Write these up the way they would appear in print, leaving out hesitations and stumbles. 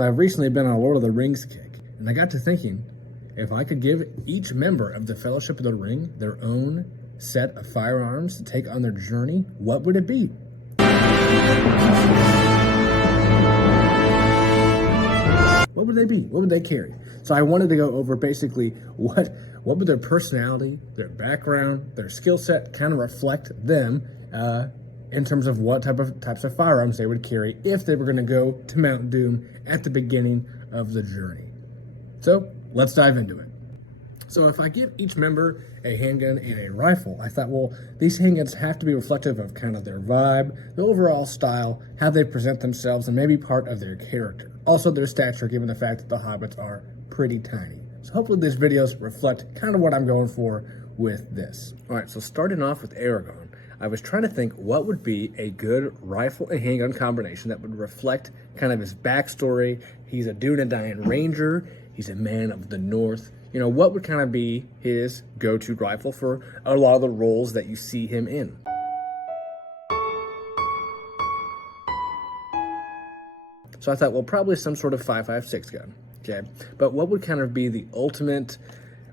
So I've recently been on a Lord of the Rings kick, and I got to thinking, if I could give each member of the Fellowship of the Ring their own set of firearms to take on their journey, what would it be? What would they be? What would they carry? So I wanted to go over basically what would their personality, their background, their skill set kind of reflect them in terms of what types of firearms they would carry if they were going to go to Mount Doom at the beginning of the journey. So let's dive into it. So if I give each member a handgun and a rifle, I thought, well, these handguns have to be reflective of kind of their vibe, the overall style, how they present themselves, and maybe part of their character. Also their stature, given the fact that the Hobbits are pretty tiny. So hopefully these videos reflect kind of what I'm going for with this. All right, so starting off with Aaragorn, I was trying to think what would be a good rifle and handgun combination that would reflect kind of his backstory. He's a Dunedain ranger. He's a man of the North. You know, what would kind of be his go-to rifle for a lot of the roles that you see him in? So I thought, well, probably some sort of 5.56 gun, okay? But what would kind of be the ultimate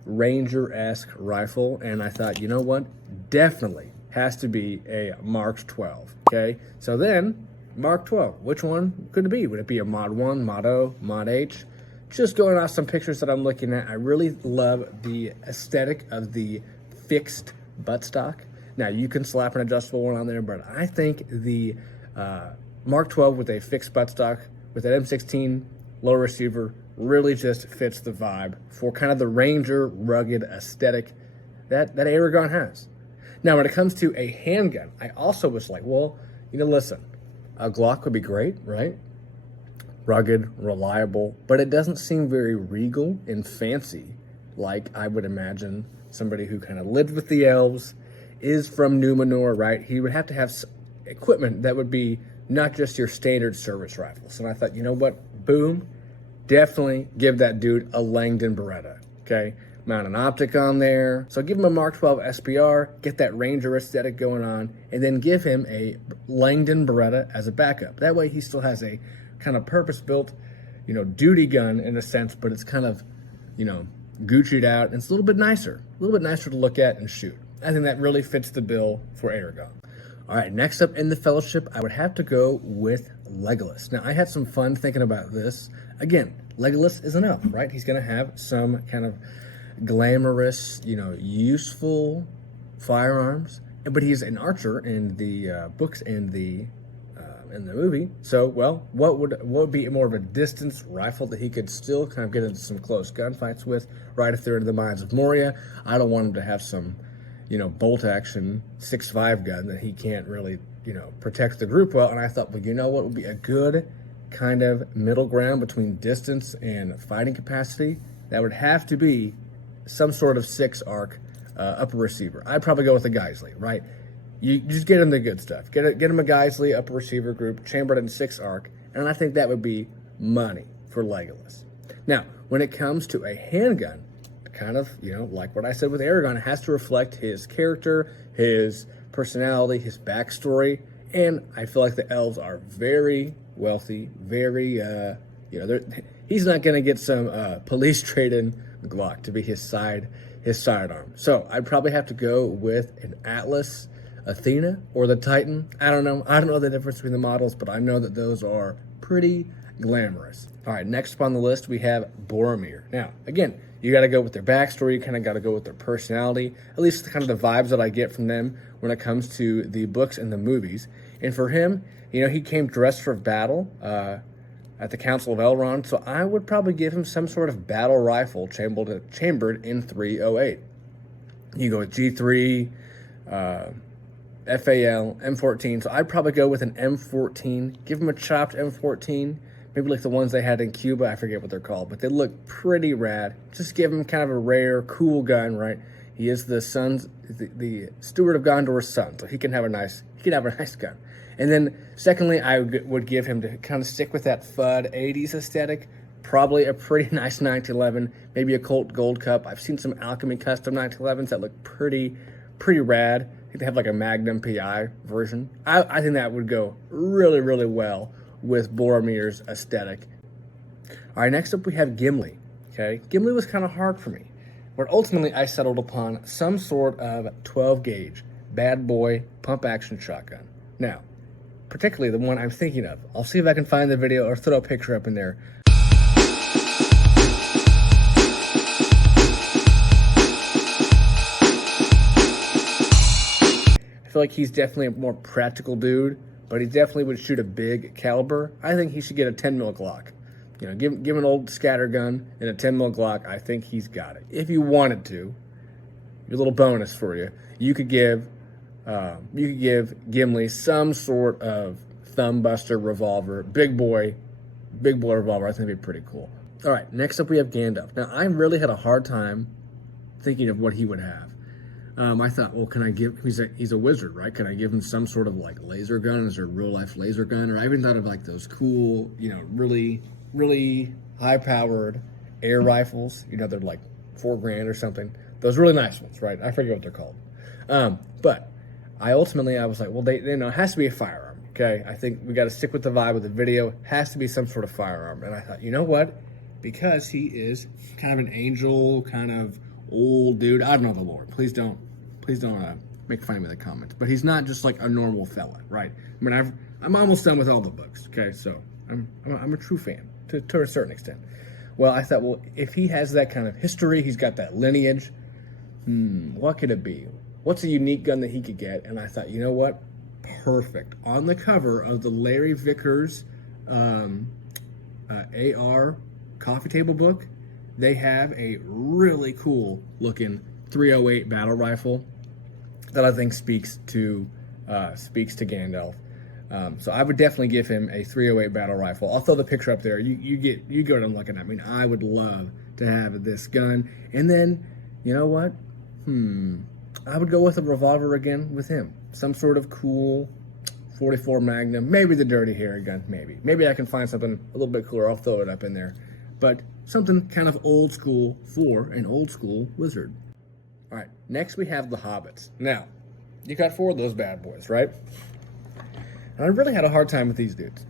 ranger-esque rifle? And I thought, you know what? Definitely has to be a Mark 12, okay? So then, Mark 12, which one could it be? Would it be a Mod 1, Mod O, Mod H? Just going off some pictures that I'm looking at, I really love the aesthetic of the fixed buttstock. Now, you can slap an adjustable one on there, but I think the Mark 12 with a fixed buttstock with that M16 low receiver really just fits the vibe for kind of the ranger, rugged aesthetic that Aaragorn has. Now, when it comes to a handgun, I also was like, well, you know, listen, a Glock would be great, right? Rugged, reliable, but it doesn't seem very regal and fancy like I would imagine somebody who kind of lived with the elves, is from Numenor, right? He would have to have equipment that would be not just your standard service rifles. And I thought, you know what? Boom, definitely give that dude a Langdon Beretta, okay? Mount an optic on there. So give him a Mark 12 SPR, get that Ranger aesthetic going on, and then give him a Langdon Beretta as a backup. That way he still has a kind of purpose-built, you know, duty gun in a sense, but it's kind of, you know, Gucci'd out, and it's a little bit nicer to look at and shoot. I think that really fits the bill for Aaragorn. All right, next up in the Fellowship, I would have to go with Legolas. Now, I had some fun thinking about this. Again, Legolas is an elf, right? He's going to have some kind of glamorous, you know, useful firearms, but he's an archer in the books and the movie. So, well, what would be more of a distance rifle that he could still kind of get into some close gunfights with, right if they're in the mines of Moria? I don't want him to have some, you know, bolt action 6.5 gun that he can't really, you know, protect the group well. And I thought, well, you know what would be a good kind of middle ground between distance and fighting capacity? That would have to be some sort of 6-arc upper receiver. I'd probably go with a Geisley, right? You just get him the good stuff. Get him a Geisley upper receiver group, chambered in 6-arc, and I think that would be money for Legolas. Now, when it comes to a handgun, kind of, you know, like what I said with Aaragorn, it has to reflect his character, his personality, his backstory, and I feel like the elves are very wealthy, very, you know, he's not going to get some police trade-in Glock to be his sidearm. So I'd probably have to go with an Atlas Athena or the Titan. I don't know the difference between the models, but I know that those are pretty glamorous. All right, next up on the list, we have Boromir. Now, again, you got to go with their backstory. You kind of got to go with their personality, at least kind of the vibes that I get from them when it comes to the books and the movies. And for him, you know, he came dressed for battle at the Council of Elrond, so I would probably give him some sort of battle rifle chambered in 308. You go with G3, FAL, M14, so I'd probably go with an M14. Give him a chopped M14, maybe like the ones they had in Cuba. I forget what they're called, but they look pretty rad. Just give him kind of a rare, cool gun, right? He is the steward of Gondor's son, so he can have a nice gun. And then, secondly, I would give him to kind of stick with that FUD 80s aesthetic, probably a pretty nice 1911, maybe a Colt Gold Cup. I've seen some Alchemy custom 1911s that look pretty rad. I think they have like a Magnum PI version. I think that would go really, really well with Boromir's aesthetic. All right, next up we have Gimli. Okay, Gimli was kind of hard for me, but ultimately I settled upon some sort of 12 gauge bad boy pump action shotgun. Now, particularly the one I'm thinking of. I'll see if I can find the video or throw a picture up in there. I feel like he's definitely a more practical dude, but he definitely would shoot a big caliber. I think he should get a 10 mil Glock. You know, give an old scatter gun and a 10 mil Glock. I think he's got it. If you wanted to, a little bonus for you, you could give Gimli some sort of thumb buster revolver, big boy revolver. I think it'd be pretty cool. All right, next up we have Gandalf. Now I really had a hard time thinking of what he would have. I thought, well, can I give? He's a wizard, right? Can I give him some sort of like laser gun? Is there a real life laser gun? Or I even thought of like those cool, you know, really high powered air rifles. You know, they're like $4,000 or something. Those really nice ones, right? I forget what they're called. But I was like, well, it has to be a firearm. Okay, I think we got to stick with the vibe of the video. Has to be some sort of firearm. And I thought, you know what? Because he is kind of an angel, kind of old dude. I don't know the lore. Please don't make fun of me in the comments. But he's not just like a normal fella, right? I mean, I'm almost done with all the books. Okay, so I'm a true fan to a certain extent. Well, I thought, well, if he has that kind of history, he's got that lineage. What could it be? What's a unique gun that he could get? And I thought, you know what? Perfect. On the cover of the Larry Vickers AR coffee table book, they have a really cool looking 308 battle rifle that I think speaks to Gandalf. So I would definitely give him a 308 battle rifle. I'll throw the picture up there. You get what I'm looking at. I mean, I would love to have this gun. And then, you know what? I would go with a revolver again with him. Some sort of cool 44 Magnum. Maybe the Dirty Harry gun. Maybe I can find something a little bit cooler. I'll throw it up in there. But something kind of old school for an old school wizard. All right, next we have the Hobbits. Now, you got 4 of those bad boys, right? And I really had a hard time with these dudes.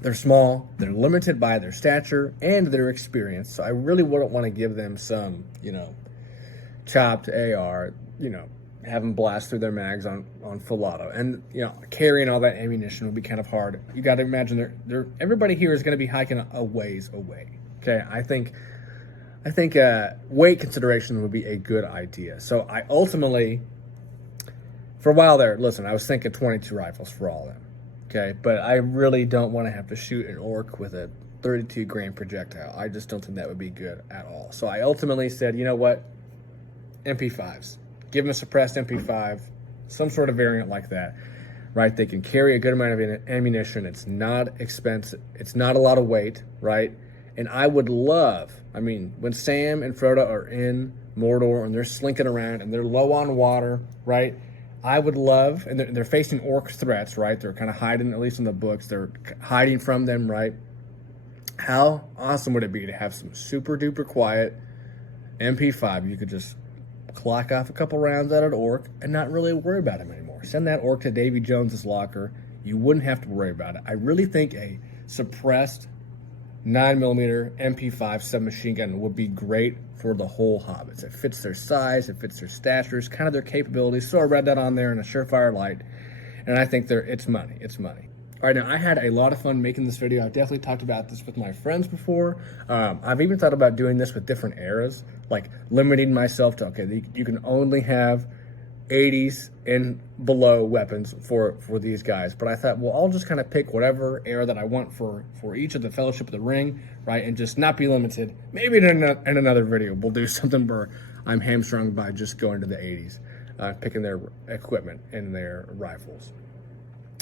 They're small, they're limited by their stature and their experience, so I really wouldn't want to give them some, you know, chopped AR, you know, have them blast through their mags on full auto. And, you know, carrying all that ammunition would be kind of hard. You got to imagine everybody here is going to be hiking a ways away. Okay, I think weight consideration would be a good idea. So I ultimately, for a while there, listen, I was thinking 22 rifles for all of them. Okay, but I really don't want to have to shoot an orc with a 32 grain projectile. I just don't think that would be good at all. So I ultimately said, you know what? MP5s. Give them a suppressed MP5, some sort of variant like that, right? They can carry a good amount of ammunition. It's not expensive. It's not a lot of weight, right? And I would love, I mean, when Sam and Frodo are in Mordor and they're slinking around and they're low on water, right? I would love, and they're facing orc threats, right? They're kind of hiding, at least in the books, they're hiding from them, right? How awesome would it be to have some super duper quiet MP5? You could just clock off a couple rounds at an orc and not really worry about him anymore. Send that orc to Davy Jones's locker. You wouldn't have to worry about it. I really think a suppressed 9mm MP5 submachine gun would be great for the whole Hobbits. It fits their size, it fits their statures, kind of their capabilities. So I read that on there in a surefire light, and I think it's money. It's money. All right, now I had a lot of fun making this video. I've definitely talked about this with my friends before. I've even thought about doing this with different eras, like limiting myself to, okay, you can only have 80s and below weapons for these guys. But I thought, well, I'll just kind of pick whatever era that I want for each of the Fellowship of the Ring, right, and just not be limited. Maybe in another video we'll do something where I'm hamstrung by just going to the 80s, picking their equipment and their rifles.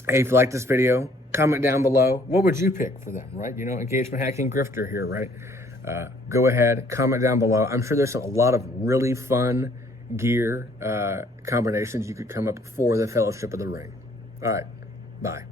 Hey, if you like this video, comment down below. What would you pick for them, right? You know, engagement hacking grifter here, right? Go ahead, comment down below. I'm sure there's a lot of really fun gear combinations you could come up for the Fellowship of the Ring. All right, bye.